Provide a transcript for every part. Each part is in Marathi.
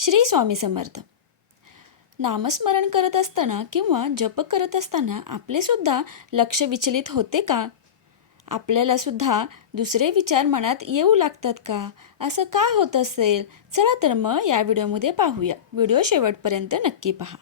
श्री स्वामी समर्थ. नामस्मरण करत असताना किंवा जप करत असताना आपले सुद्धा लक्ष विचलित होते का? आपल्याला सुद्धा दुसरे विचार मनात येऊ लागतात का? असं का होत असेल? चला तर मग या व्हिडिओमध्ये पाहूया. व्हिडिओ शेवटपर्यंत नक्की पहा.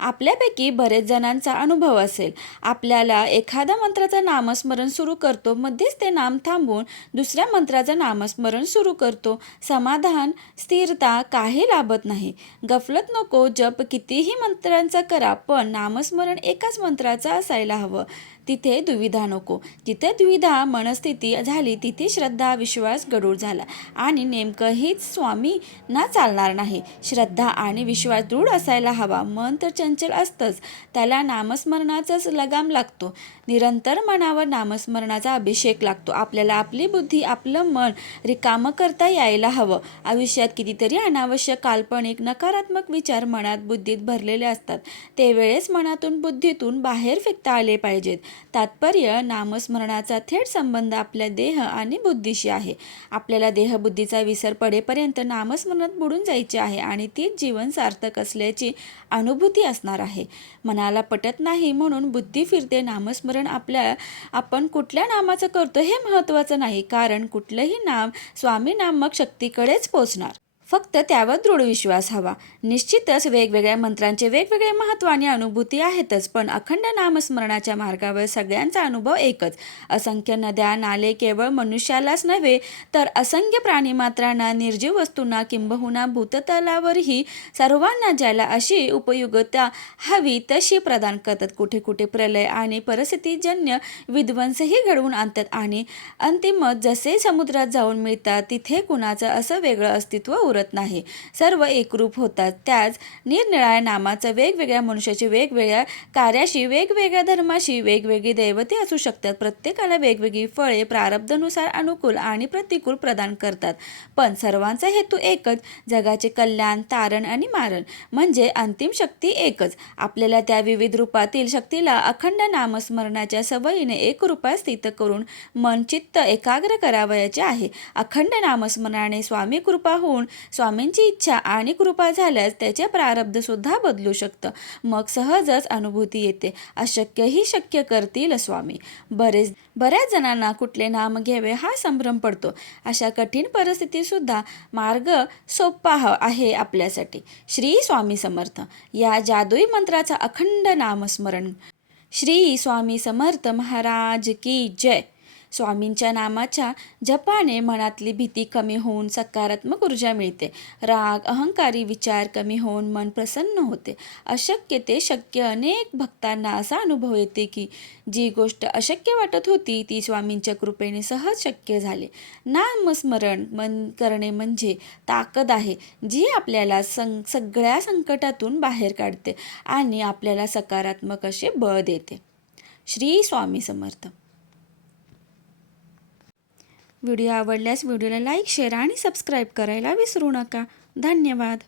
आपल्यापैकी बरेच जणांचा अनुभव असेल, आपल्याला एखाद्या मंत्राचं नामस्मरण सुरू करतो, मध्येच ते नाम थांबवून दुसऱ्या मंत्राचं नामस्मरण सुरू करतो. समाधान, स्थिरता काही लाभत नाही. गफलत नको. जप कितीही मंत्रांचा करा, पण नामस्मरण एकाच मंत्राचं असायला हवं. तिथे दुविधा नको. जिथे दुविधा मनस्थिती झाली, तिथे श्रद्धा विश्वास गडूळ झाला आणि नेमकं हीच स्वामी ना चालणार नाही. श्रद्धा आणि विश्वास दृढ असायला हवा. मन तर चंचल असतंच, त्याला नामस्मरणाचाच लगाम लागतो. निरंतर मनावर नामस्मरणाचा अभिषेक लागतो. आपल्याला आपली बुद्धी, आपलं मन रिकामं करता यायला हवं. आयुष्यात कितीतरी अनावश्यक, काल्पनिक, नकारात्मक विचार मनात, बुद्धीत भरलेले असतात. ते वेळेस मनातून, बुद्धीतून बाहेर फेकता आले पाहिजेत. तात्पर्य, नामस्मरणाचा थेट संबंध आपल्या देह आणि बुद्धीशी आहे. आपल्याला देहबुद्धीचा विसर पडेपर्यंत नामस्मरणात बुडून जायचे आहे आणि तीच जीवन सार्थक असल्याची अनुभूती असणार आहे. मनाला पटत नाही म्हणून बुद्धी फिरते. नामस्मरण आपण कुठल्या नामाचं करतो हे महत्त्वाचं नाही, कारण कुठलंही नाम स्वामी नामक शक्तीकडेच पोचणार. फक्त त्यावर दृढ विश्वास हवा. निश्चितच वेगवेगळ्या मंत्रांचे वेगवेगळे महत्त्व आणि अनुभूती आहेतच, पण अखंड नामस्मरणाच्या मार्गावर सगळ्यांचा अनुभव एकच. असंख्य नद्या, नाले केवळ मनुष्यालाच नव्हे तर असंख्य प्राणीमात्रांना, निर्जीव वस्तूंना, किंबहुना भूततलावरही सर्वांना ज्याला अशी उपयुक्तता हवी तशी प्रदान करतात. कुठे कुठे प्रलय आणि परिस्थितीजन्य विध्वंसही घडवून आणतात आणि अंतिमत जसे समुद्रात जाऊन मिळतात, तिथे कुणाचं असं वेगळं अस्तित्व उरत नाही. सर्व एकरूप होतात. त्याच निरनिराळ्या नामाचं वेगवेगळ्या मनुष्याची वेगवेगळ्या कार्याशी, वेगवेगळ्या धर्माशी वेगवेगळी दैवते असू शकतात. प्रत्येकाला वेगवेगळी फळे प्रारब्धानुसार अनुकूल आणि प्रतिकूल प्रदान करतात, पण सर्वांचा हेतू एकच, जगाचे कल्याण, तारण आणि मारण, म्हणजे अंतिम शक्ती एकच. आपल्याला त्या विविध रूपातील शक्तीला अखंड नामस्मरणाच्या सवयीने एक रूपात स्थित करून मन चित्त एकाग्र करावयाचे आहे. अखंड नामस्मरणाने स्वामी कृपा होऊन, स्वामींची इच्छा आणि कृपा झाल्यास त्याचे प्रारब्ध सुद्धा बदलू शकतं. मग सहजच अनुभूती येते. अशक्यही शक्य करतील स्वामी. बऱ्याच जणांना कुठले नाम घ्यावे हा संभ्रम पडतो. अशा कठीण परिस्थितीत सुद्धा मार्ग सोपा आहे आपल्यासाठी. श्री स्वामी समर्थ या जादुई मंत्राचा अखंड नामस्मरण. श्री स्वामी समर्थ महाराज की जय. स्वामींच्या नामाच्या जपाने मनातली भीती कमी होऊन सकारात्मक ऊर्जा मिळते. राग, अहंकारी विचार कमी होऊन मन प्रसन्न होते. अशक्य ते शक्य. अनेक भक्तांना असा अनुभव येते की जी गोष्ट अशक्य वाटत होती ती स्वामींच्या कृपेने सहज शक्य झाले. नामस्मरण करणे म्हणजे ताकद आहे, जी आपल्याला सगळ्या संकटातून बाहेर काढते आणि आपल्याला सकारात्मक असे बळ देते. श्री स्वामी समर्थ. व्हिडिओ आवडल्यास व्हिडिओला लाईक, शेअर आणि सबस्क्राईब करायला विसरू नका. धन्यवाद.